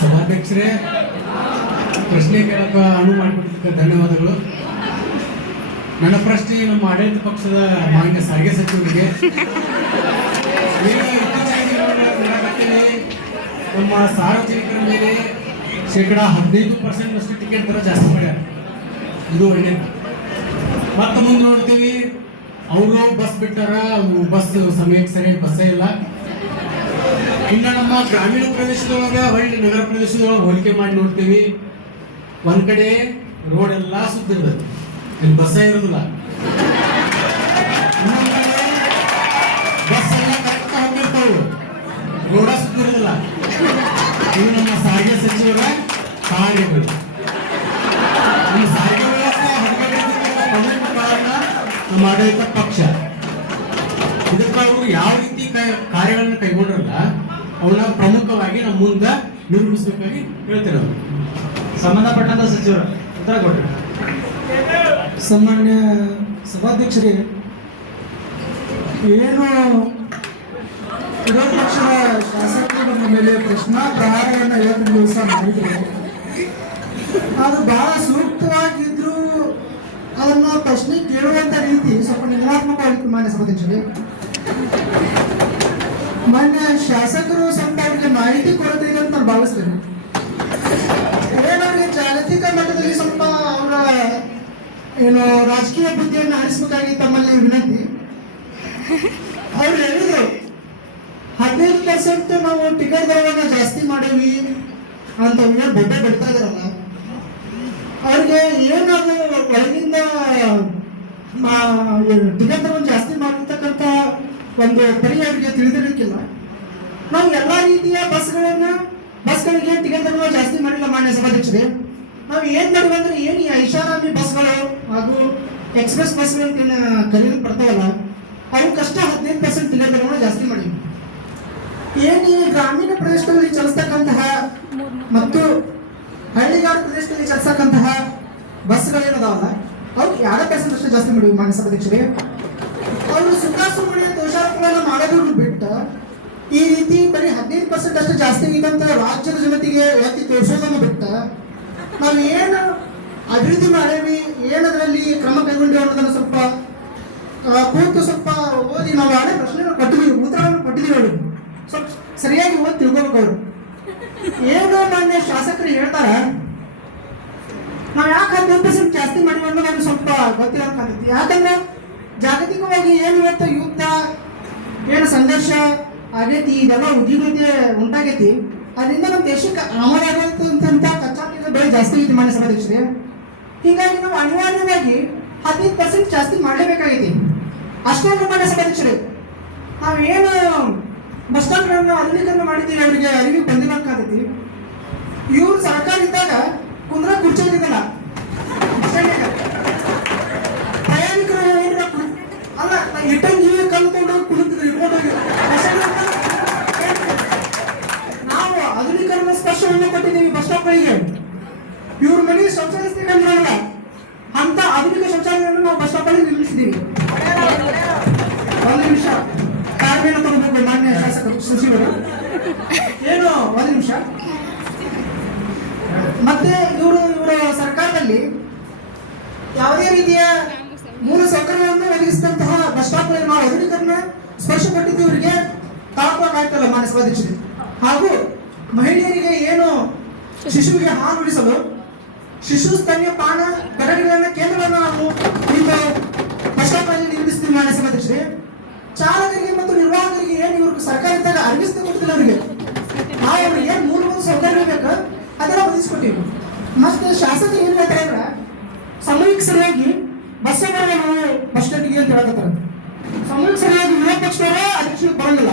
ಸಭಾಧ್ಯಕ್ಷರೇ, ಪ್ರಶ್ನೆ ಕೇಳಕ್ಕೆ ಅನುವು ಮಾಡಿಕೊಟ್ಟಿದ್ದಕ್ಕೆ ಧನ್ಯವಾದಗಳು. ನನ್ನ ಪ್ರಶ್ನೆ ನಮ್ಮ ಆಡಳಿತ ಪಕ್ಷದ ಮಾನ್ಯ ಸಾರಿಗೆ ಸಚಿವರಿಗೆ. ನಮ್ಮ ಸಾರ್ವಜನಿಕರ ಮೇಲೆ 15% ಟಿಕೆಟ್ ದರ ಜಾಸ್ತಿ ಮಾಡ್ಯಾರ. ಇದು ಒಳ್ಳೇದು. ಮತ್ತೆ ಮುಂದೆ ನೋಡ್ತೀವಿ, ಅವರು ಬಸ್ ಬಿಟ್ಟಾರ, ಬಸ್ ಸಮಯಕ್ಕೆ ಸರಿಯಾಗಿ ಬಸ್ಸೇ ಇಲ್ಲ. ಇನ್ನು ನಮ್ಮ ಗ್ರಾಮೀಣ ಪ್ರದೇಶದೊಳಗೆ ಹಳ್ಳಿ ನಗರ ಪ್ರದೇಶದೊಳಗೆ ಹೋಲಿಕೆ ಮಾಡಿ ನೋಡ್ತೀವಿ, ಒಂದ್ ಕಡೆ ರೋಡ್ ಎಲ್ಲ ಸುತ್ತಿರ್ತದೆ, ಇಲ್ಲಿ ಬಸ್ಸೇ ಇರೋದಿಲ್ಲ. ಬಸ್ ಎಲ್ಲ ಕರೆಕ್ಟ್ ಹೋಗಿರ್ತಾವೆ, ರೋಡ ಸುತ್ತಿರೋದಿಲ್ಲ. ಇವು ನಮ್ಮ ಸಾರಿಗೆ ಸಚಿವರ ಕಾರ್ಯಗಳು. ನಮ್ಮ ಸಾರಿಗೆ ವ್ಯವಸ್ಥೆ ಪ್ರಮುಖ ಕಾರಣ ನಮ್ಮ ಆಡಳಿತ ಪಕ್ಷ. ಇದಕ್ಕೆ ಅವರು ಯಾವ ರೀತಿ ಕಾರ್ಯಗಳನ್ನು ಕೈಗೊಂಡ್ರಲ್ಲ, ಅವನ್ನ ಪ್ರಮುಖವಾಗಿ ನಮ್ಮ ಮುಂದೆ ನಿರ್ಮಿಸಬೇಕಾಗಿ ಹೇಳ್ತೇವೆ. ಅವರು ಸಂಬಂಧಪಟ್ಟಂತ ಸಚಿವರು ಉತ್ತರ ಕೊಡ್ರಿ. ಸನ್ಮಾನ್ಯ ಸಭಾಧ್ಯಕ್ಷರೇ, ಏನು ವಿರೋಧ ಪಕ್ಷದ ಶಾಸಕರು ನಮ್ಮ ಮೇಲೆ ಪ್ರಶ್ನಾ ಪ್ರಹಾರವನ್ನು 50 ದಿವಸ ಮಾಡಿದ್ರು, ಅದು ಬಹಳ ಸೂಕ್ತವಾಗಿದ್ರು. ಅದನ್ನ ಪ್ರಶ್ನೆ ಕೇಳುವಂತ ರೀತಿ ಸ್ವಲ್ಪ ನಿರ್ಮಾತ್ಮಕವಾಗಿತ್ತು. ಮಾನ್ಯ ಸಭಾಧ್ಯಕ್ಷರೇ, ಮಾನ್ಯ ಶಾಸಕರು ಸ್ವಲ್ಪ ಅವರಿಗೆ ಮಾಹಿತಿ ಕೊರತೆ ಇದೆ ಅಂತ ನಾನು ಭಾವಿಸ್ತೇನೆ. ಏನವರಿಗೆ ಜಾಗತಿಕ ಮಟ್ಟದಲ್ಲಿ ಸ್ವಲ್ಪ ಅವರ ಏನು ರಾಜಕೀಯ ಬುದ್ಧಿಯನ್ನು ಆರಿಸಬೇಕಾಗಿ ತಮ್ಮಲ್ಲಿ ವಿನಂತಿ. ಅವ್ರು ಹೇಳಿದ್ರು 15% ನಾವು ಟಿಕೆಟ್ ದರವನ್ನು ಜಾಸ್ತಿ ಮಾಡೀವಿ ಅಂತ ಏನು ಬೊಡ್ಡೆ ಬಿಡ್ತಾ ಇದಾರಲ್ಲ, ಅವ್ರಿಗೆ ಏನಾದ್ರು ಒಳಗಿಂದ ಟಿಕೆಟ್ ದರವನ್ನು ಜಾಸ್ತಿ ಮಾಡಿರ್ತಕ್ಕಂಥ ಒಂದು ಪರಿ ಅವರಿಗೆ ತಿಳಿದಿರಲಿಕ್ಕಿಲ್ಲ. ನಾವು ಎಲ್ಲ ರೀತಿಯ ಬಸ್ಗಳಿಗೆ ಟಿಕೆಟ್ ದರವನ್ನು ಜಾಸ್ತಿ ಮಾಡಿಲ್ಲ. ಮಾನ್ಯ ಸಭಾಧ್ಯಕ್ಷರೇ, ನಾವು ಏನ್ ಮಾಡಿದ್ವಿ ಅಂದ್ರೆ, ಏನು ಈ ಐಷಾರಾಮಿ ಬಸ್ಗಳು ಹಾಗೂ ಎಕ್ಸ್ಪ್ರೆಸ್ ಬಸ್ಗಳು ಕರೀಲಿಕ್ಕೆ ಬರ್ತಾವಲ್ಲ, ಅವಕ್ಕಷ್ಟ 15% ಟಿಕೆಟ್ ದರವನ್ನು ಜಾಸ್ತಿ ಮಾಡಿದ್ವಿ. ಏನು ಈ ಗ್ರಾಮೀಣ ಪ್ರದೇಶಗಳಲ್ಲಿ ಚಲಿಸ್ತಕ್ಕಂತಹ ಮತ್ತು ಹಳ್ಳಿಗಾಡ ಪ್ರದೇಶದಲ್ಲಿ ಚಲಿಸ್ತಕ್ಕಂತಹ ಬಸ್ಗಳೇನದಾವಲ್ಲ, ಅವ್ರಿಗೆ 2% ಅಷ್ಟೇ ಜಾಸ್ತಿ ಮಾಡಿದ್ವಿ. ಮಾನ್ಯ ಸಭಾಧ್ಯಕ್ಷರೇ, ಅವರು ಸುಖಾಸುಮ್ಮನೆ ದೋಷಾರೋಪಗಳನ್ನು ಮಾಡೋದನ್ನು ಬಿಟ್ಟು ಈ ರೀತಿ ಬರೀ 15% ಅಷ್ಟು ಜಾಸ್ತಿ ಇದಂತ ರಾಜ್ಯದ ಜನತೆಗೆ ಎತ್ತಿ ತೋರಿಸೋದನ್ನು ಬಿಟ್ಟು ನಾವು ಏನು ಅಭಿವೃದ್ಧಿ ಮಾಡೇವಿ, ಏನದರಲ್ಲಿ ಕ್ರಮ ಕೈಗೊಂಡಿವಿ ಅನ್ನೋದನ್ನು ಸ್ವಲ್ಪ ಕೂತು ಸ್ವಲ್ಪ ಓದಿ ನಾವು ಹಳೆ ಪ್ರಶ್ನೆಯನ್ನು ಕೊಟ್ಟಿದ್ದೀವಿ, ಉತ್ತರವನ್ನು ಕೊಟ್ಟಿದ್ದೀವಿ. ಅವರು ಸ್ವಲ್ಪ ಸರಿಯಾಗಿ ಓದಿ ತಿಳ್ಕೋಬೇಕು. ಅವರು ಏನು ಮಾನ್ಯ ಶಾಸಕರು ಹೇಳ್ತಾರ, ನಾವು ಯಾಕೆ 15% ಜಾಸ್ತಿ ಮಾಡಿವಿ ಅನ್ನೋದು ನಮ್ಗೆ ಸ್ವಲ್ಪ ಗೊತ್ತಿರೋಕ್ಕಾಗತ್ತೆ. ಯಾಕಂದ್ರೆ ಜಾಗತಿಕವಾಗಿ ಏನು ಇವತ್ತು ಯುದ್ಧ, ಏನು ಸಂಘರ್ಷ ಆಗೈತಿ, ಇದೆಲ್ಲ ಉದ್ವಿಗ್ನತೆ ಉಂಟಾಗೈತಿ. ಅದರಿಂದ ನಮ್ಮ ದೇಶಕ್ಕೆ ಆಮದಾಗಂತ ಕಚ್ಚಾ ತೈಲದ ಬೆಲೆ ಜಾಸ್ತಿ ಐತಿ. ಮಾನ್ಯ ಸಭಾಧ್ಯಕ್ಷರೇ, ಹೀಗಾಗಿ ನಾವು ಅನಿವಾರ್ಯವಾಗಿ 15% ಜಾಸ್ತಿ ಮಾಡಲೇಬೇಕಾಗೈತಿ. ಅಷ್ಟೊಂದು ಮಾನ್ಯ ಸಭಾಧ್ಯಕ್ಷರೇ, ನಾವು ಏನು ಬಸ್ ಸ್ಟಾಂಡ್ಗಳನ್ನು ಆಧುನೀಕರಣ ಮಾಡಿದ್ದೀವಿ, ಅವರಿಗೆ ಅರಿವಿಗೆ ಬಂದಿರಕ್ಕಾಗೈತಿ. ಇವ್ರು ಸರ್ಕಾರ ಇದ್ದಾಗ ಕುಂದ್ರ ಕುರ್ಚಿಲ್ಲ, ಪ್ರಯಾಣಿಕರು ಅಲ್ಲ ಇಟ್ಟಂಗಿ ಕಲ್ತ್ಕೊಂಡು ಕುಳಿತಿದ್ರು ಇಟ್ಕೊಂಡೋಗಿ. ನಾವು ಆಧುನೀಕರಣ ಸ್ಪರ್ಶವನ್ನು ಕೊಟ್ಟಿದ್ದೀವಿ ಬಸ್ ಸ್ಟಾಪ್ಗಳಿಗೆ. ಇವ್ರ ಮನೆ ಶೌಚಾಲಯ ಅಂತ ಆಧುನಿಕ ಶೌಚಾಲಯಗಳನ್ನು ನಾವು ಬಸ್ ಸ್ಟಾಪ್ ಅಲ್ಲಿ ನಿರ್ಮಿಸಿದ್ದೀವಿ. ಒಂದು ನಿಮಿಷ ತಾಳ್ಮೆಯನ್ನು ತಗೋಬೇಕು ಮಾನ್ಯ ಶಾಸಕರು ಸಚಿವರು. ಏನು ಒಂದು ನಿಮಿಷ. ಮತ್ತೆ ಇವರ ಸರ್ಕಾರದಲ್ಲಿ ಯಾವುದೇ ರೀತಿಯ ಮೂಲ ಸೌಕರ್ಯವನ್ನು ಒದಗಿಸಿದಂತಹ ಬಸ್ ಸ್ಟಾಪ್ಗಳಲ್ಲಿ ನಾವು ಆಧುನೀಕರಣ ಸ್ಪರ್ಶ ಕೊಟ್ಟಿದ್ದು ಇವರಿಗೆ ತಾಕುವಾಗ್ತಲ್ಲ ಮಾನ್ಯ ಸಭಾಧ್ಯಕ್ಷರು. ಹಾಗೂ ಮಹಿಳೆಯರಿಗೆ ಏನು ಶಿಶುವಿಗೆ ಹಾಲು ಉಳಿಸಲು ಶಿಶು ಸ್ತನ್ಯ ಪಾನ ಘಟಕಗಳನ್ನ ಕೇಂದ್ರವನ್ನು ನಾವು ಇಂದು ಬಸ್ ಸ್ಟಾಪ್ ಅಲ್ಲಿ ನಿರ್ಮಿಸ್ತೀವಿ. ಮಾನ್ಯ ಸಭಾಧ್ಯಕ್ಷರೇ, ಚಾಲಕರಿಗೆ ಮತ್ತು ನಿರ್ವಾಹಕರಿಗೆ ಏನು ಇವ್ರಿಗೆ ಸರ್ಕಾರ ಇದ್ದಾಗ ಅರ್ಗಿಸ್ತಾ ಕೊಡ್ತಿಲ್ಲ. ಅವರಿಗೆ ನಾವು ಅವ್ರಿಗೆ ಏನು ಮೂಲಭೂತ ಸೌಕರ್ಯ ಬೇಕು ಅದೆಲ್ಲ ಒದಗಿಸ್ಕೊಟ್ಟಿವಿ. ಮತ್ತೆ ಶಾಸಕರು ಏನು ಹೇಳ್ತಾರೆ ಅಂದ್ರೆ, ಸಮಯಕ್ಕೆ ಸರಿಯಾಗಿ ಬಸ್ ನಾವು ಬಸ್ ಸ್ಟ್ಯಾಂಡ್ಗೆ ಅಂತ ಹೇಳಕತ್ತಾರೆ. ಸಮಯಕ್ಕೆ ಸರಿಯಾಗಿ ವಿರೋಧ ಪಕ್ಷದವರ ಅಧ್ಯಕ್ಷರಿಗೆ ಬರೋದಿಲ್ಲ.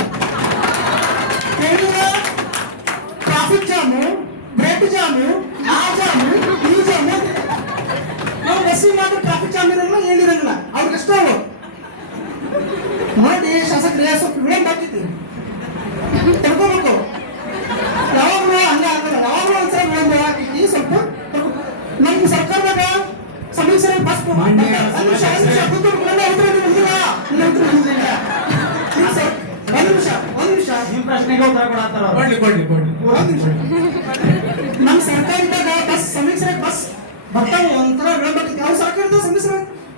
ಟ್ರಾಫಿಕ್ ಜಾಮು, ಬ್ರೇಕ್ ಜಾಮು, ಆ ಜಾಮು, ಈ ಜಾಮು. ನಾವು ಬಸ್ಸಿಗೆ ಮಾತ್ರ ಟ್ರಾಫಿಕ್ ಜಾಮ್ ಇರಲ್ಲ, ಏನಿರಂಗಿಲ್ಲ. ಅವ್ರಿಗೆ ಅಷ್ಟೇ ಅವು ನೋಡಿ ಶಾಸಕರಿಗೆ ಸ್ವಲ್ಪ ವಿಳಂಬ ಆಗ್ತಿತ್ತು, ತಿಳ್ಕೋಬೇಕು. ಯಾವಾಗಲೂ ಹಂಗ ಆಗಲ್ಲ, ಯಾವಾಗಲೂ ಒಂದ್ಸಲ ವಿಳಂಬ ಆಗ್ತೈತಿ. ಸ್ವಲ್ಪ ನಮ್ಮ ಸರ್ಕಾರದಾಗ ಸಮಯ ಸರಿಯಾಗಿ ಬಸ್ ನಿಮ್ಮ ಪ್ರಶ್ನೆಗೆ ಉತ್ತರ ಕೊಡತ್ತಾರ ಅವ್ರು. ಕೊಡ್ಲಿ ಕೊಡ್ಲಿ ಕೊಡ್ಲಿ ಒಂದ್ ನಿಮಿಷ. ನಮ್ಮ ಸರ್ಕಾರದಾಗ ಬಸ್ ಸಮೀಕ್ಷೆ ಬಸ್ ಬರ್ತಾವ ಒಂಥರ ಹೇಳ್ಬೇಕು ಯಾವ ಸರ್ಕಾರದ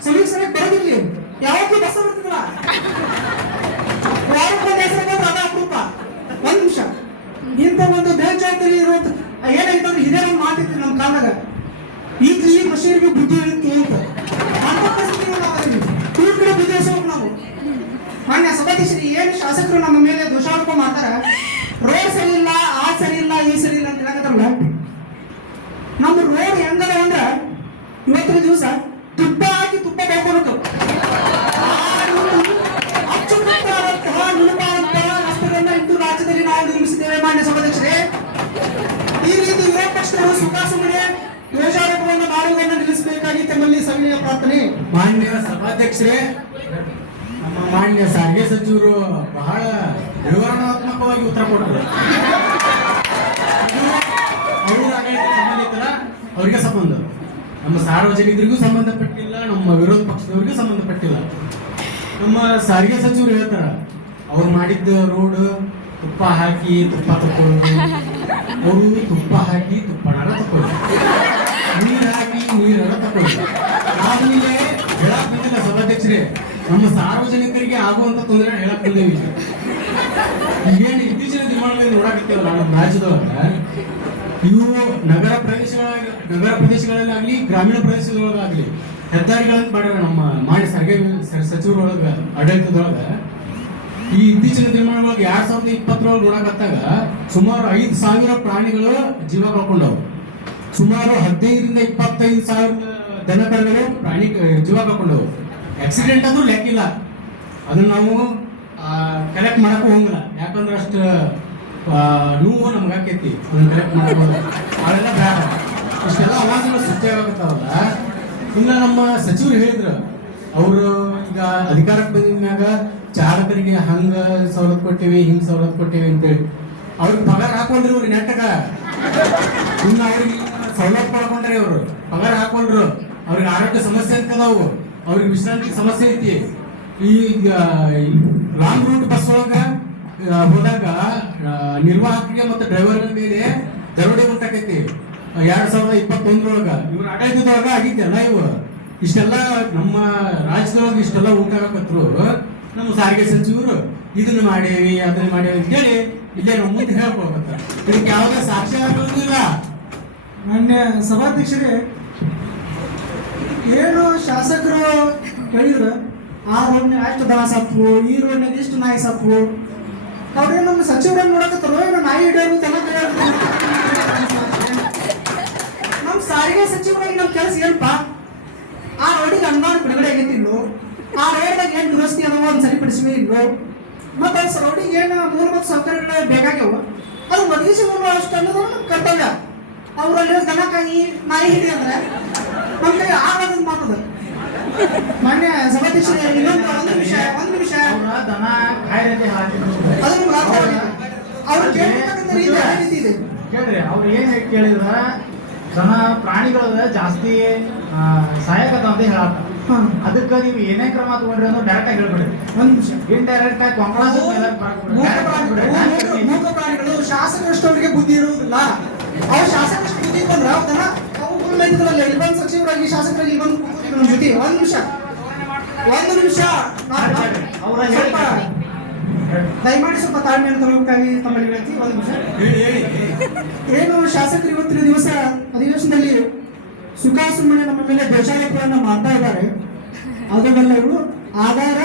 ಸಮೀಕ್ಷೆ ಬರೋದಿಲ್ಲ ಯಾವತ್ತೂ ಬಸ್ ಬರ್ತಿಲ್ಲ ವಾರಕ್ಕೊಂದು ಹೆಸರು ಬಂದ್ರೆ ಅದ ಅಪರೂಪ. ಒಂದ್ ನಿಮಿಷ ಇಂಥ ಒಂದು ಬೇಜವಾಬ್ದಾರಿ ಇರೋದು ಏನಾಯ್ತಂದ್ರೆ ಹಿರಿಯರ ಮಾತಿತ್ತು ನಮ್ಮ ಕಾಲದಾಗ ಈ ಮಷೀನ್ಗೆ ಬುದ್ಧಿ ಇರುತ್ತೆ ಅಂತ ಅಂತ ಪರಿಸ್ಥಿತಿ ಇವ್ರ ಕಡೆ ಬುದ್ಧಿ ಹೊಸಬೇಕು ನಾವು. ಮಾನ್ಯ ಸಭಾಧ್ಯಕ್ಷರು ಏನು ಶಾಸಕರು ನಮ್ಮ ಮೇಲೆ ದೋಷಾರೋಪ ಮಾಡ್ತಾರೆ, ರೋಡ್ ಸರಿ ಇಲ್ಲ ಆ ಸರಿ ಇಲ್ಲ ಈ ಸರಿ ಇಲ್ಲ ಅಂತ ಹೇಳಕತ್ತಾರಲ್ಲ. ನಮ್ಮ ರೋಡ್ ಹೆಂಗದ ಅಂದ್ರೆ ಇವತ್ತಿನ ದಿವಸ ತುಪ್ಪ ಹಾಕಿ ತುಪ್ಪ ಬೆಳ್ಕೊಬೇಕು ಅಚ್ಚುಕಟ್ಟಾದಂತಹ ನುಣುಪಾದಂತಹ ರಸ್ತೆಗಳನ್ನ ಇಂದು ರಾಜ್ಯದಲ್ಲಿ ನಾವು ನಿರ್ಮಿಸಿದ್ದೇವೆ. ಮಾನ್ಯ ಸಭಾಧ್ಯಕ್ಷರೇ, ಈ ರೀತಿ ವಿರೋಧ ಪಕ್ಷಗಳು ಸುಖಾಸುಮ್ಮನೆ ದೋಷಾರೋಪಗಳನ್ನು ಮಾಡುವುದನ್ನು ನಿಲ್ಲಿಸಬೇಕಾಗಿ ತಮ್ಮಲ್ಲಿ ಸವಿನಯ ಪ್ರಾರ್ಥನೆ. ಮಾನ್ಯ ಸಭಾಧ್ಯಕ್ಷರೇ, ನಮ್ಮ ಮಾನ್ಯ ಸಾರಿಗೆ ಸಚಿವರು ಬಹಳ ವಿವರಣಾತ್ಮಕವಾಗಿ ಉತ್ತರ ಕೊಟ್ಟರು. ಅವರು ಸಂಬಂಧಿತಲ್ಲ, ಅವರಿಗೆ ಸಂಬಂಧ, ನಮ್ಮ ಸಾರ್ವಜನಿಕರಿಗೂ ಸಂಬಂಧಪಟ್ಟಿಲ್ಲ, ನಮ್ಮ ವಿರೋಧ ಪಕ್ಷದವರಿಗೂ ಸಂಬಂಧಪಟ್ಟಿಲ್ಲ. ನಮ್ಮ ಸಾರಿಗೆ ಸಚಿವರು ಹೇಳ್ತಾರ ಅವ್ರು ಮಾಡಿದ್ದ ರೋಡ್ ತುಪ್ಪ ಹಾಕಿ ತುಪ್ಪ ತಕೊಳ್ಳೋದು, ಅವರು ತುಪ್ಪ ಹಾಕಿ ತುಪ್ಪನಾರ ತಕೊಳ್ಳೋದು, ನೀರು ಹಾಕಿ ನೀರನ್ನ ತಕೊಳ್ಳೋದು. ಆದ್ಮೇಲೆ ಹೇಳಕ್ ಬಂದಿಲ್ಲ ಸಭಾಧ್ಯಕ್ಷರೇ, ನಮ್ಮ ಸಾರ್ವಜನಿಕರಿಗೆ ಆಗುವಂತ ತೊಂದರೆ ಹೇಳಕ್ ಬಂದೇವಿ. ಈಗೇನು ಇತ್ತೀಚಿನ ದಿನಗಳಲ್ಲಿ ನೋಡಕತ್ತೇವಲ್ಲ ನಮ್ಮ ರಾಜ್ಯದೊಳಗ, ಇವು ನಗರ ಪ್ರದೇಶಗಳಲ್ಲಾಗ್ಲಿ ಗ್ರಾಮೀಣ ಪ್ರದೇಶದೊಳಗಾಗ್ಲಿ ಹೆದ್ದಾರಿಗಳಂತ ಮಾಡ್ಯಾರ ನಮ್ಮ ಮಾನ್ಯ ಸಾರಿಗೆ ಸಚಿವರೊಳಗ ಆಡಳಿತದೊಳಗ. ಈ ಇತ್ತೀಚಿನ ದಿನಮಾನಗಳಿಗೆ 2020 ನೋಡಕತ್ತಾಗ ಸುಮಾರು 5,000 ಪ್ರಾಣಿಗಳು ಜೀವ ಕಳ್ಕೊಂಡವು. ಸುಮಾರು 15,000 ರಿಂದ 25,000 ದನಕರುಗಳು ಪ್ರಾಣಿ ಜೀವ ಕಳ್ಕೊಂಡವು. ಆಕ್ಸಿಡೆಂಟ್ ಆದ್ರೂ ಲೆಕ್ಕಿಲ್ಲ, ಅದನ್ನ ನಾವು ಕಲೆಕ್ಟ್ ಮಾಡಕ್ ಹೋಗಂಗಿಲ್ಲ, ಯಾಕಂದ್ರೆ ಅಷ್ಟು ನೋವು ನಮ್ಗೆ ಆಕೈತಿ. ಅದನ್ನ ಕಲೆಕ್ಟ್ ಮಾಡಬಹುದು, ಅವೆಲ್ಲ ಬೇಡ. ಇಷ್ಟೆಲ್ಲ ಅವಾಜುಗಳು ಸೃಷ್ಟಿಯಾಗತ್ತಾವಲ್ಲ. ಇಲ್ಲ ನಮ್ಮ ಸಚಿವರು ಹೇಳಿದ್ರು, ಅವರು ಈಗ ಅಧಿಕಾರಕ್ಕೆ ಬಂದಿದ್ಮ್ಯಾಗ ಚಾಲಕರಿಗೆ ಹಂಗ ಸವಲತ್ತು ಕೊಟ್ಟಿವಿ ಹಿಂಗ್ ಸವಲತ್ತು ಕೊಟ್ಟಿವಿ ಅಂತೇಳಿ ಅವ್ರಿಗೆ ಪಗಾರ ಹಾಕೊಂಡ್ರಿ ಇವ್ರು ನೆಟ್ಟಗ. ಇನ್ನು ಅವ್ರಿಗೆ ಸವಲತ್ತು ಪಡ್ಕೊಂಡ್ರಿ, ಅವರು ಪಗಾರ ಹಾಕೊಂಡ್ರು. ಅವ್ರಿಗೆ ಆರೋಗ್ಯ ಸಮಸ್ಯೆ ಅಂತದವು, ಅವ್ರಿಗೆ ವಿಶ್ರಾಂತಿ ಸಮಸ್ಯೆ ಐತಿ. ಈಗ ಲಾಂಗ್ ರೂಟ್ ಬಸ್ ಒಳಗ ಹೋದಾಗ ನಿರ್ವಾಹಕರಿಗೆ ಮತ್ತು ಡ್ರೈವರ್ ಮೇಲೆ ದರೋಡೆ ಉಂಟಾಕೈತಿ 2021 ಇವ್ರ ಆಡಳಿತದೊಳಗ ಆಗಿದ್ದೆಲ್ಲ. ಇವು ಇಷ್ಟೆಲ್ಲ ನಮ್ಮ ರಾಜ್ಯದೊಳಗೆ ಇಷ್ಟೆಲ್ಲ ಉಂಟಾಗಕತ್ರು. ನಮ್ಮ ಸಾರಿಗೆ ಸಚಿವರು ಇದನ್ನ ಮಾಡೇವಿ ಅದನ್ನ ಮಾಡೇವಿ ಅಂತೇಳಿ ಇಲ್ಲೇ ನಮ್ಮ ಮುಂದೆ ಹೇಳ್ಕೊಳ್ಬೇಕ. ಇದಕ್ಕೆ ಯಾವುದೇ ಸಾಕ್ಷ್ಯಾಧಾರಗಳೂ ಇಲ್ಲ. ಮಾನ್ಯ ಸಭಾಧ್ಯಕ್ಷರೇ, ಏನು ಶಾಸಕರು ಹೇಳಿದ್ರು ಆ ರೋಡ್ನಾಗ ಅಷ್ಟು ದನ ಸತ್ವು, ಈ ರೋಡ್ನಾಗ ಇಷ್ಟು ನಾಯಿ ಸತ್ವು, ಅವ್ರೇನು ನಮ್ಮ ಸಚಿವರನ್ನು ನೋಡಕತ್ತಾರೋ ಏನೋ ನಾಯಿ ಹಿಡಿಯೋದು ತನ ನಮ್ಮ ಸಾರಿಗೆ ಸಚಿವರಾಗಿ ನಮ್ಮ ಕೆಲಸ ಏನಪ್ಪ? ಆ ರೋಡಿಗೆ ಅನುದಾನ ಬಿಡುಗಡೆ ಆಗೈತಿ ಇಲ್ಲೋ, ಆ ರೋಡ್ದಾಗ ಏನು ದುರಸ್ತಿ ಅದವ ಒಂದು ಸರಿಪಡಿಸಿವೆ ಇಲ್ಲೋ, ಮತ್ತು ಅದು ರೋಡಿಗೆ ಏನು ಮೂಲಭೂತ ಸೌಕರ್ಯಗಳು ಬೇಕಾಗ್ಯಾವ ಅದು ಒದಗಿಸಿ ಅಷ್ಟು ಅನ್ನೋದು ನಮ್ಮ ಕರ್ತವ್ಯ. ಅವರಲ್ಲಿ ದನಕ್ಕಾಗಿ ನಾಯಿ ಹಿಡಿ ಅಂದ್ರೆ ನಮ್ಮ ಕೈ ಆಗೋದ್ ಮಾತದ. ಮಾನ್ಯ ಸಭಾಧ್ಯಕ್ಷರೇ, ಇನ್ನೊಂದು ಒಂದು ನಿಮಿಷ ದನ ಕಾಯಿಲೆ ಅದು ನಿಮ್ಗೆ ಅರ್ಥ ಆಗಿಲ್ಲ. ಅವ್ರು ಕೇಳ್ತಕ್ಕಂಥ ರೀತಿ ಯಾವ ರೀತಿ ಇದೆ ಕೇಳ್ರಿ. ಅವ್ರು ಏನ್ ಕೇಳಿದ್ರ, ದನ ಪ್ರಾಣಿಗಳ ಜಾಸ್ತಿ ಸಹಾಯಕತ ಅಂತ ಹೇಳತ್ತ. ಅದಕ್ಕೆ ನೀವು ಏನೇ ಕ್ರಮ ತಗೊಂಡ್ರಿ ಅನ್ನೋ ಡೈರೆಕ್ಟ್ ಆಗಿ ಹೇಳ್ಬಿಡ್ರಿ. ಒಂದು ನಿಮಿಷ. ಇಂಡೈರೆಕ್ಟ್ ಆಗಿ ಮೂಕ ಪ್ರಾಣಿಗಳು ಶಾಸಕರಷ್ಟವರಿಗೆ ಬುದ್ಧಿ ಇರುವುದಿಲ್ಲ. ಅವ್ರು ಶಾಸಕರಷ್ಟು ಬುದ್ಧಿ ಬಂದ್ರೆ ಅವ್ರನ್ನ ಇಲ್ಲಿ ಬಂದು ಸಚಿವರಾಗಿ ಶಾಸಕರಾಗಿ ಇಲ್ಲಿ ಬಂದು ನಮ್ಮ ಜೊತೆ ಒಂದು ನಿಮಿಷ ದಯಮಾಡಿ ಸ್ವಲ್ಪ ತಾಳ್ಮೆಯನ್ನು ತಗೋಬೇಕಾಗಿ ತಮ್ಮಲ್ಲಿ ಹೇಳ್ತೀವಿ. ಒಂದು ನಿಮಿಷ. ಏನು ಶಾಸಕರು ಇವತ್ತಿನ ದಿವಸ ಅಧಿವೇಶನದಲ್ಲಿ ಸುಖಾಸುಮ್ಮನೆ ನಮ್ಮ ಮೇಲೆ ದೋಷಾರೋಪಗಳನ್ನು ಮಾಡ್ತಾ ಇದ್ದಾರೆ. ಅದನ್ನೆಲ್ಲ ಇವರು ಆಧಾರ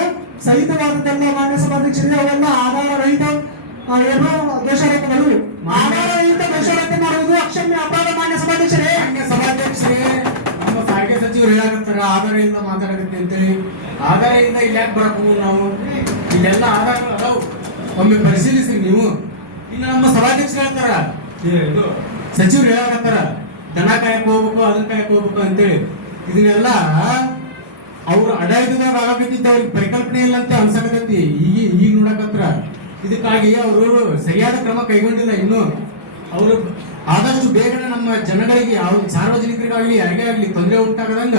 ಸಹಿತವಾದದ್ದೆಲ್ಲ ಮಾನ್ಯ ಸಭಾಧ್ಯಕ್ಷರಿಗೆ ಅವೆಲ್ಲ ಆಧಾರ ರಹಿತ ಏನೋ ದೋಷಾರೋಪಗಳು. ಆಧಾರ ರಹಿತ ದೋಷಾರೋಪ ಮಾಡುವುದು ಅಕ್ಷಮ್ಯ ಅಪರಾಧ. ಮಾನ್ಯ ಸಭಾಧ್ಯಕ್ಷರೇ, ನಮ್ಮ ಸಾರಿಗೆ ಸಚಿವರು ಹೇಳಾಕತ್ತಾರ ಆಧಾರದಿಂದ ಮಾತಾಡಕತ್ತೆ ಅಂತೇಳಿ. ಆಧಾರದಿಂದ ಇಲ್ಲಿ ಯಾಕೆ ಬರಕು? ನಾವು ಇಲ್ಲೆಲ್ಲ ಆಧಾರಗಳು ಅದಾವು, ಒಮ್ಮೆ ಪರಿಶೀಲಿಸಿ ನೀವು. ಇನ್ನು ನಮ್ಮ ಸಭಾಧ್ಯಕ್ಷರು ಹೇಳ್ತಾರ, ಇದು ಸಚಿವರು ಹೇಳಾಕತ್ತಾರ ದನ ಕಾಯಕ್ ಹೋಗ್ಬೇಕು ಅದನ್ನ ಕಾಯಕ್ ಹೋಗ್ಬೇಕು ಅಂತೇಳಿ. ಇದನ್ನೆಲ್ಲ ಅವ್ರ ಆಡಳಿತದಾಗ ಆಗಬೇಕಿದ್ದ ಅವ್ರಿಗೆ ಪರಿಕಲ್ಪನೆ ಇಲ್ಲ ಅಂತ ಅನ್ಸಕತ್ತೈತಿ. ಈಗ ನೋಡಕತ್ರ ಇದಕ್ಕಾಗಿ ಅವರು ಸರಿಯಾದ ಕ್ರಮ ಕೈಗೊಂಡಿಲ್ಲ ಇನ್ನು. ಅವರು ಆದಷ್ಟು ಬೇಗನೆ ನಮ್ಮ ಜನಗಳಿಗೆ ಯಾವ ಸಾರ್ವಜನಿಕರಿಗಾಗ್ಲಿ ಯಾರಿಗೇ ಆಗ್ಲಿ ತೊಂದರೆ ಉಂಟಾಗದಂಗ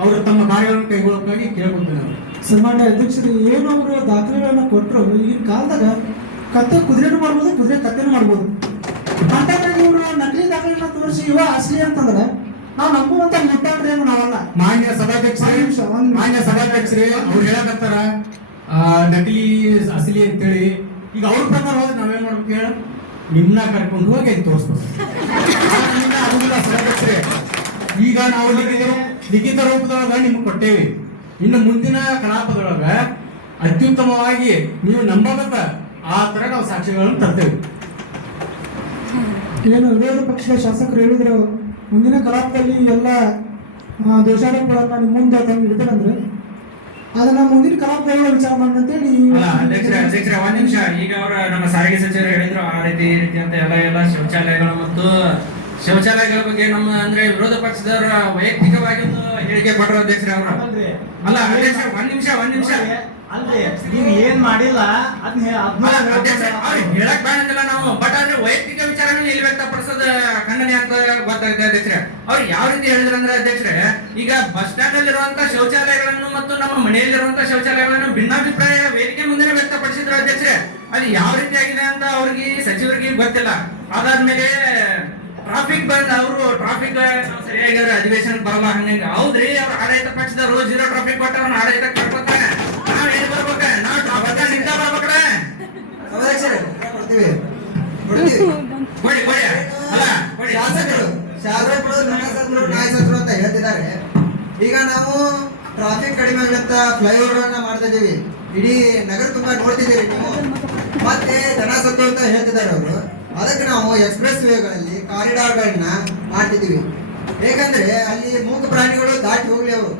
ಅವರು ತಮ್ಮ ಕಾರ್ಯಗಳನ್ನು ಕೈಗೊಳ್ಳಬೇಕಾಗಿ ಕೇಳ್ಕೊಂತಾರೆ. ಸನ್ಮಾನ್ಯ ಅಧ್ಯಕ್ಷರು ಏನು ಅವರು ದಾಖಲೆಗಳನ್ನು ಕೊಟ್ಟರು. ಈಗಿನ ಕಾಲದಾಗ ಕತ್ತೆ ಕುದುರೆನೂ ಮಾಡ್ಬೋದು, ಕುದುರೆ ಕತ್ತೆನೂ ಮಾಡ್ಬೋದು. ಅಂತಂದ್ರೆ ಇವರು ನಕಲಿ ದಾಖಲೆಗಳನ್ನ ತೋರಿಸಿ ಇವ ಅಸಲಿ ಅಂತಂದ್ರೆ ನಾವು ನಂಬುವಂತ ಮುಟ್ಟಾಡ್ರೆ ನಾವಲ್ಲ. ಮಾನ್ಯ ಸಭಾಧ್ಯಕ್ಷರೇ, ಒಂದ್ ನಿಮಿಷ, ಒಂದ್ ನಿಮಿಷ. ಮಾನ್ಯ ಸಭಾಧ್ಯಕ್ಷರೇ, ಅವ್ರು ಹೇಳಕತ್ತಾರ ನಕಲಿ ಅಸಲಿ ಅಂತೇಳಿ. ಈಗ ಅವ್ರ ಪ್ರಕಾರ ಹೋದ್ರೆ ನಾವೇನ್ ಮಾಡ್ಬೇಕು ಹೇಳ? ನಿಮ್ನ ಕರ್ಕೊಂಡು ಹೋಗಿ ಅಲ್ಲಿ ತೋರಿಸ್ಬೇಕು. ಆಗುದಿಲ್ಲ ಸಭಾಧ್ಯಕ್ಷರೇ. ಈಗ ನಾವು ಲಿಖಿತ ರೂಪದೊಳಗ ನಿಮ್ಗೆ ಕೊಟ್ಟೇವಿ. ಇನ್ನು ಮುಂದಿನ ಕಲಾಪದೊಳಗ ಅತ್ಯುತ್ತಮವಾಗಿ ನೀವು ನಂಬಬೇಕ ಆ ತರ ನಾವು ಸಾಕ್ಷ್ಯಗಳನ್ನು ತರ್ತೇವೆ. ಏನು ವಿರೋಧ ಪಕ್ಷದ ಶಾಸಕರು ಹೇಳಿದ್ರು ಮುಂದಿನ ಕಲಾಪದಲ್ಲಿ ಎಲ್ಲ ದೋಷಾರೋಪಗಳನ್ನ ನಿಮ್ಮ ಮುಂದೆ ತಂದು ಇಡ್ತಾರಂದ್ರೆ ಅದನ್ನ ಮುಂದಿನ ಕಲಾಪದೊಳಗೆ ವಿಚಾರ ಮಾಡಂತೇಳಿ. ಅಲ್ಲ ಅಧ್ಯಕ್ಷರೇ ಒಂದ್ ನಿಮಿಷ. ಈಗ ಅವರ ನಮ್ಮ ಸಾರಿಗೆ ಸಚಿವರು ಹೇಳಿದ್ರು ಆ ರೀತಿ ಈ ರೀತಿ ಅಂತ ಎಲ್ಲ ಶೌಚಾಲಯಗಳು ಮತ್ತು ಶೌಚಾಲಯಗಳ ಬಗ್ಗೆ ನಮ್ಮ ಅಂದ್ರೆ ವಿರೋಧ ಪಕ್ಷದವರ ವೈಯಕ್ತಿಕವಾಗಿ ಒಂದು ಹೇಳಿಕೆ ಕೊಟ್ಟರು ಅಧ್ಯಕ್ಷರೇ ಅವರು. ಅಲ್ಲ ಅಧ್ಯಕ್ಷ ಒಂದ್ ನಿಮಿಷ ಅಲ್ರಿ ನೀವ್ ಏನ್ ಮಾಡಿಲ್ಲ ಹೇಳಕ್ ಬೇಡಂಗಿಲ್ಲ ನಾವು. ಬಟ್ ಆದ್ರೆ ವೈಯಕ್ತಿಕ ವಿಚಾರನ ಇಲ್ಲಿ ವ್ಯಕ್ತಪಡಿಸೋದು ಖಂಡನೆ ಅಂತ ಗೊತ್ತಾಗುತ್ತೆ ಅಧ್ಯಕ್ಷರೇ. ಅವ್ರು ಯಾವ ರೀತಿ ಹೇಳಿದ್ರು ಅಂದ್ರೆ ಅಧ್ಯಕ್ಷರೇ, ಈಗ ಬಸ್ ಸ್ಟ್ಯಾಂಡ್ ಅಲ್ಲಿರುವಂತ ಶೌಚಾಲಯಗಳನ್ನು ಮತ್ತು ನಮ್ಮ ಮನೆಯಲ್ಲಿರುವಂತ ಶೌಚಾಲಯಗಳನ್ನು ಭಿನ್ನಾಭಿಪ್ರಾಯ ವೇದಿಕೆ ಮುಂದೆ ವ್ಯಕ್ತಪಡಿಸಿದ್ರು ಅಧ್ಯಕ್ಷರೇ. ಅದು ಯಾವ ರೀತಿ ಆಗಿದೆ ಅಂತ ಅವ್ರಿಗೆ ಸಚಿವರಿಗೆ ಗೊತ್ತಿಲ್ಲ. ಅದಾದ್ಮೇಲೆ ಟ್ರಾಫಿಕ್ ಬಂದ್ ಅವರು ಟ್ರಾಫಿಕ್ ಸರಿಯಾಗಿ ಅಧಿವೇಶನ ಬರಲ್ಲ ಹಂಗ. ಹೌದ್ರಿ, ಅವ್ರ ಆಡಳಿತ ಪಕ್ಷದವರು 0 ಟ್ರಾಫಿಕ್ ಕೊಟ್ಟ ಅವ್ರನ್ನ ಆಡಳಿತ ಕರ್ಕೊತಾರೆ. ನಾವ್ ಏನ್ ಬರ್ಬೇಕ? ನಾವ್ ನಿಂತ ಬರ್ಬೇಕ್ರೆ ಕೊಡ್ತೀವಿ ಕೊಡಿ ಅಲ್ಲ ಕೊಡಿ. ಶಾಸಕರು ನ್ಯಾಯಸತ್ರು ಅಂತ ಹೇಳ್ತಿದ್ದಾರೆ. ಈಗ ನಾವು ಟ್ರಾಫಿಕ್ ಕಡಿಮೆ ಆಗಂತ ಫ್ಲೈಓವರ್ ಅನ್ನ ಮಾಡ್ತಾ ಇದೀವಿ. ಇಡೀ ನಗರ ತುಂಬಾ ನೋಡ್ತಿದ್ದೀರಿ ನೀವು. ಮತ್ತೆ ಜನ ಸತ್ತು ಅಂತ ಹೇಳ್ತಿದ್ದಾರೆ ಅವರು. ಅದಕ್ಕೆ ನಾವು ಎಕ್ಸ್ಪ್ರೆಸ್ ವೇಗಳಲ್ಲಿ ಕಾರಿಡಾರ್ಗಳನ್ನ ಮಾಡ್ತಿದ್ದೀವಿ. ಯಾಕಂದ್ರೆ ಅಲ್ಲಿ ಮೂಕ ಪ್ರಾಣಿಗಳು ದಾಟಿ ಹೋಗ್ಲಿ ಅವರು.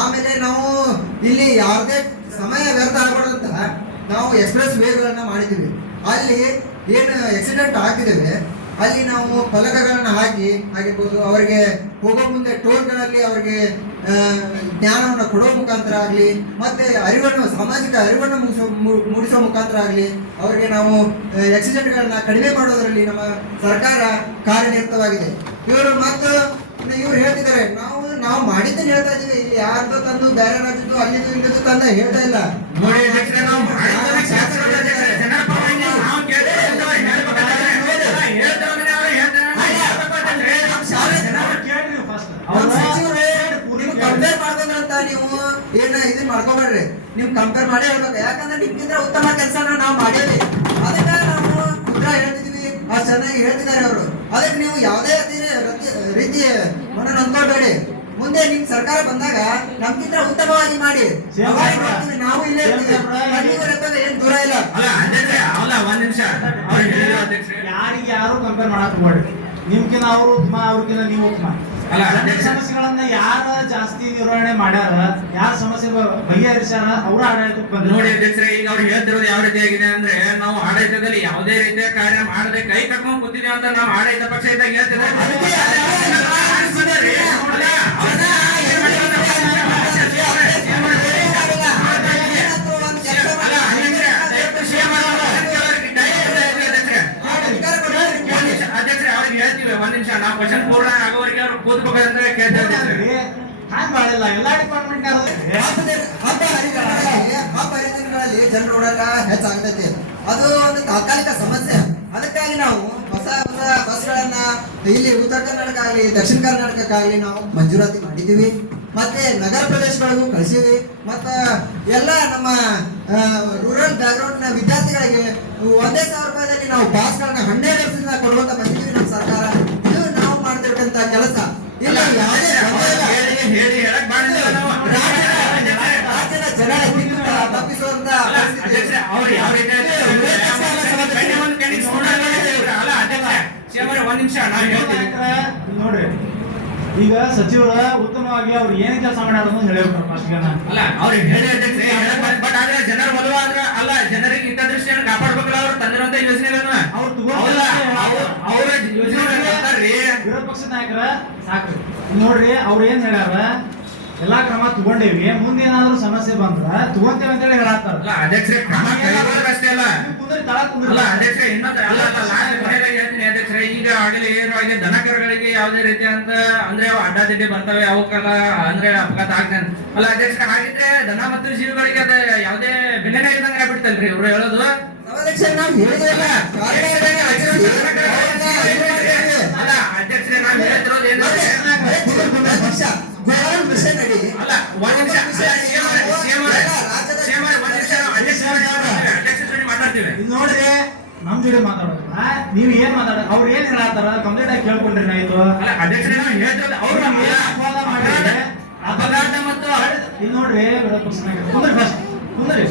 ಆಮೇಲೆ ನಾವು ಇಲ್ಲಿ ಯಾವುದೇ ಸಮಯ ವ್ಯರ್ಥ ಆಗಬಾರ್ದಂತ ನಾವು ಎಕ್ಸ್ಪ್ರೆಸ್ ವೇಗಳನ್ನ ಮಾಡಿದ್ದೀವಿ. ಅಲ್ಲಿ ಏನು ಆಕ್ಸಿಡೆಂಟ್ ಆಗ್ತಿದ್ದೇವೆ ಅಲ್ಲಿ ನಾವು ಫಲಕಗಳನ್ನ ಹಾಕಿ ಆಗಿರ್ಬೋದು, ಅವರಿಗೆ ಹೋಗೋ ಮುಂದೆ ಟೋಲ್ಗಳಲ್ಲಿ ಅವರಿಗೆ ಜ್ಞಾನವನ್ನು ಕೊಡೋ ಮುಖಾಂತರ ಆಗಲಿ, ಮತ್ತೆ ಅರಿವನ್ನು ಸಾಮಾಜಿಕ ಅರಿವನ್ನು ಮೂಡಿಸೋ ಮುಖಾಂತರ ಆಗಲಿ ಅವರಿಗೆ ನಾವು ಆಕ್ಸಿಡೆಂಟ್ಗಳನ್ನ ಕಡಿಮೆ ಮಾಡೋದರಲ್ಲಿ ನಮ್ಮ ಸರ್ಕಾರ ಕಾರ್ಯನಿರತವಾಗಿದೆ. ಇವರು ಹೇಳ್ತಿದ್ದಾರೆ ನಾವು ಮಾಡಿದ್ದೇನೆ ಹೇಳ್ತಾ ಇದೀವಿ. ಇಲ್ಲಿ ಯಾರ್ದು ತಂದು ಬೇರೆ ರಾಜ್ಯದ್ದು ಅಲ್ಲಿದ್ದು ಇಲ್ಲಿದ್ದು ತಂದ ಹೇಳ್ತಾ ಇಲ್ಲ. ನೋಡಿ ಅಧ್ಯಕ್ಷರೇ, ನಾವು ಮಾಡಿದ್ದನ್ನ ಶಾಸಕರು ಅಧ್ಯಕ್ಷರೇ, ಜನರ ಪರವಾಗಿ ನಾವು ಕೇಳ್ತಾ ಇದ್ದೇವೆ. ಕಂಪೇರ್ ಮಾಡ್ಕೊಂಡ್ರಂತ ನೀವು ಏನ ಇದನ್ನ ಮಾಡ್ಕೋಬೇಡ್ರಿ. ನೀವು ಕಂಪೇರ್ ಮಾಡೇ ಹೇಳ್ಬೇಕು. ಯಾಕಂದ್ರೆ ನಿಮ್ಗಿಂತ ಉತ್ತಮ ಕೆಲಸನ ನಾವು ಮಾಡೇವಿ. ಅದಕ್ಕೆ ನಾವು ಉತ್ತರ ಹೇಳ್ತಿದೀವಿ. ಚೆನ್ನಾಗಿ ಹೇಳ್ತಿದ್ದಾರೆ ಅವರು. ಅದಕ್ಕೆ ನೀವು ಯಾವುದೇ ರೀತಿ ಮನ ನೊಂದ್ಕೊಳ್ಬೇಡಿ. ಮುಂದೆ ನಿಮ್ ಸರ್ಕಾರ ಬಂದಾಗ ನಮ್ಗಿಂತ ಉತ್ತಮವಾಗಿ ಮಾಡಿ. ನಾವು ಇಲ್ಲೇ ಏನ್ ದೂರ ಇಲ್ಲ. ಅಲ್ಲ ಒಂದ್ ನಿಮಿಷ. ಯಾರಿಗೆ ಯಾರು ಕಂಪೇರ್ ಮಾಡಕ್ ಹೋಗ್ಬೇಡಿ. ನಿಮ್ಕಿನ ಅವರು ಉತ್ತಮ, ಅವ್ರಿಗಿನ ನೀವು ಉತ್ತಮ. ಸಮಸ್ಯೆಗಳನ್ನ ಯಾರ ಜಾಸ್ತಿ ನಿರ್ವಹಣೆ ಮಾಡ್ಯಾರ, ಯಾರ ಸಮಸ್ಯೆ ಬಗೆಹರಿಸ್ಯಾರ, ಅವ್ರ ಆಡಳಿತಕ್ಕೆ ಬಂದ. ನೋಡಿ ಅಧ್ಯಕ್ಷರೇ, ಈಗ ಅವ್ರು ಹೇಳ್ತಿರೋದು ಯಾವ ರೀತಿ ಆಗಿದೆ ಅಂದ್ರೆ, ನಾವು ಆಡಳಿತದಲ್ಲಿ ಯಾವುದೇ ರೀತಿಯ ಕಾರ್ಯ ಮಾಡದೆ ಕೈ ಕಟ್ಕೊಂಡು ಕೂತಿದೀವಿ ಅಂತ ನಾವು ಆಡಳಿತ ಪಕ್ಷ ಇದ್ದಾಗ ಹೇಳ್ತಿದ್ದಾರೆ. ಒಂದ್ ನಿಮಿಷ, ನಾವು ಕ್ವಶನ್ ಪೂರ್ಣ ಆಗೋವರೆಗೆ ಅವ್ರು ಕೂತ್ಬೇಕಂದ್ರೆ ಕೇಳ್ತಾ ಇದ್ದೀವಿ. ಹ್ಯಾಂಗ್ ಮಾಡಿಲ್ಲ ಎಲ್ಲ ಡಿಪಾರ್ಟ್ಮೆಂಟ್ ಹಬ್ಬ ಹರಿದಿನಗಳಲ್ಲಿ ಜನರು ಓಡಾಟ ಹೆಚ್ಚಾಗ್ತೈತಿ. ಅದು ಒಂದು ತಾತ್ಕಾಲಿಕ ಸಮಸ್ಯೆ. ಅದಕ್ಕಾಗಿ ನಾವು ಹೊಸ ಬಸ್ಗಳನ್ನ ಇಲ್ಲಿ ಉತ್ತರ ಕರ್ನಾಟಕ ಆಗಲಿ ದಕ್ಷಿಣ ಕರ್ನಾಟಕಕ್ಕಾಗಲಿ ನಾವು ಮಂಜೂರಾತಿ ಮಾಡಿದ್ದೀವಿ. ಮತ್ತೆ ನಗರ ಪ್ರದೇಶಗಳಿಗೂ ಕಳಿಸಿವಿ. ಮತ್ತು ಎಲ್ಲ ನಮ್ಮ ರೂರಲ್ ಬ್ಯಾಕ್ಗ್ರೌಂಡ್ ನ ವಿದ್ಯಾರ್ಥಿಗಳಿಗೆ 1,000 ರೂಪಾಯಿದಲ್ಲಿ ನಾವು ಪಾಸ್ಗಳನ್ನ 12 ವರ್ಷದಿಂದ ಕೊಡುವಂತ ಬಂದಿದ್ದೀವಿ ನಮ್ಮ ಸರ್ಕಾರ. ಇದು ನಾವು ಮಾಡ್ತಿರ್ತಕ್ಕಂಥ ಕೆಲಸ. ಇಲ್ಲ ಯಾವುದೇ ಹೇಳಿ ಹೇಳಕ್ ಮಾಡಿಲ್ಲ ನಾವು. ರಾಜ್ಯದ ಜನ ತಪ್ಪಿಸುವಂತ ಅವ್ರು ಯಾವ ರೀತಿ ಒಂದ್ ನಿಮಿಷ ನಾವು ಹೇಳ್ತೀವಿ ನೋಡ್ರಿ. ಈಗ ಸಚಿವರ ಉತ್ತಮವಾಗಿ ಅವ್ರು ಏನ್ ಕೆಲಸ ಮಾಡ್ಯಾರ ಅಂತ ಹೇಳ್ಬೇಕು ಫಸ್ಟ್. ಅಲ್ಲ ಅವ್ರಿಗೆ ಹೇಳಿ ಅಧ್ಯಕ್ಷರೇ, ಬಟ್ ಆದ್ರೆ ಜನರ ಒಲವು ಆದ್ರೆ ಅಲ್ಲ, ಜನರಿಗೆ ಹಿತದೃಷ್ಟಿಯನ್ನು ಕಾಪಾಡ್ಬೇಕಲ್ಲ ಅವ್ರು ತಂದಿರುವಂತ ಯೋಜನೆಗಳನ್ನ. ಅವ್ರ ಯೋಜನೆ ವಿರೋಧ ಪಕ್ಷದ ನಾಯಕರ ಸಾಕ್ರಿ ನೋಡ್ರಿ. ಅವ್ರು ಏನ್ ಹೇಳ್ಯಾರ, ಎಲ್ಲಾ ಕ್ರಮ ತಗೊಂಡೇವಿ, ಮುಂದೆ ಏನಾದ್ರು ಸಮಸ್ಯೆ ಬಂದ್ರ ತಗೊಂತೇವೆ ಅಂತೇಳಿ ಹೇಳತ್ತಾರ. ಅಧ್ಯಕ್ಷರೇ, ಕ್ರಮ ಕೈಗೊಳ್ಳೋದಷ್ಟೇ ಅಲ್ಲ. ಅಲ್ಲ ಅಧ್ಯಕ್ಷರೇ, ಇನ್ನೊಂದು ಹೇಳ್ತೀನಿ ಅಧ್ಯಕ್ಷರೇ, ಈಗ ಆಗಲೇ ಏನಾಗಿ ದನಕರುಗಳಿಗೆ ಯಾವುದೇ ರೀತಿ ಅಂತ ಅಂದ್ರೆ ಅಡ್ಡಾದಿಡ್ಡಿ ಬರ್ತವೆ, ಅವಕ್ಕೆಲ್ಲ ಅಂದ್ರೆ ಅಪಘಾತ ಆಗ್ತಾನೆ. ಅಲ್ಲ ಅಧ್ಯಕ್ಷರೇ, ಹಾಗಿದ್ರೆ ದನ ಮತ್ತು ಜೀವಿಗಳಿಗೆ ಅದ ಯಾವುದೇ ಬೆಲೆನೇ ಇದ್ದಂಗೆ ಆಗ್ಬಿಡ್ತಲ್ರಿ ಇವ್ರು ಹೇಳೋದು. ಅಧ್ಯಕ್ಷರೇ ನಾವು ಹೇಳಿದ್ರಲ್ಲ ಕಾರ್ಖಾನೆಗಳನ್ನ ರಚಿಸಿ ಅಲ್ಲ ಅಧ್ಯಕ್ಷರೇ ನಾವು ಹೇಳ್ತಿರೋದು ಏನು ಅಧ್ಯಕ್ಷ ಗೋವರ್ನ್ ಮಿಷನ್ ಅಡಿ ಅಲ್ಲ ಒಂದ್ ನಿಮಿಷ ಅಧ್ಯಕ್ಷರ ಜೊತೆ ಮಾತಾಡ್ತೀವಿ. ಇಲ್ಲಿ ನೋಡ್ರಿ ನಮ್ ಜೋಡಿ ಮಾತಾಡೋದಿಲ್ಲ, ನೀವ್ ಏನ್ ಮಾತಾಡೋದು, ಅವ್ರು ಏನ್ ಹೇಳತ್ತಾರ ಕಂಪ್ಲೀಟ್ ಆಗಿ ಕೇಳ್ಕೊಂಡ್ರಿ ಆಯ್ತು. ಅಲ್ಲ ಅಧ್ಯಕ್ಷರೇ ನಾವು ಹೇಳ್ತಿರೋದು ಅವ್ರು ಏನ್ ಅಪವಾದ ಮಾಡಿದ್ರೆ ಅಪಘಾತ ಮತ್ತು ಇಲ್ಲಿ ನೋಡ್ರಿ ವಿರೋಧ ಪಕ್ಷ ಕುಂದ್ರಿ ಫಸ್ಟ್ ಕುಂದ್ರಿ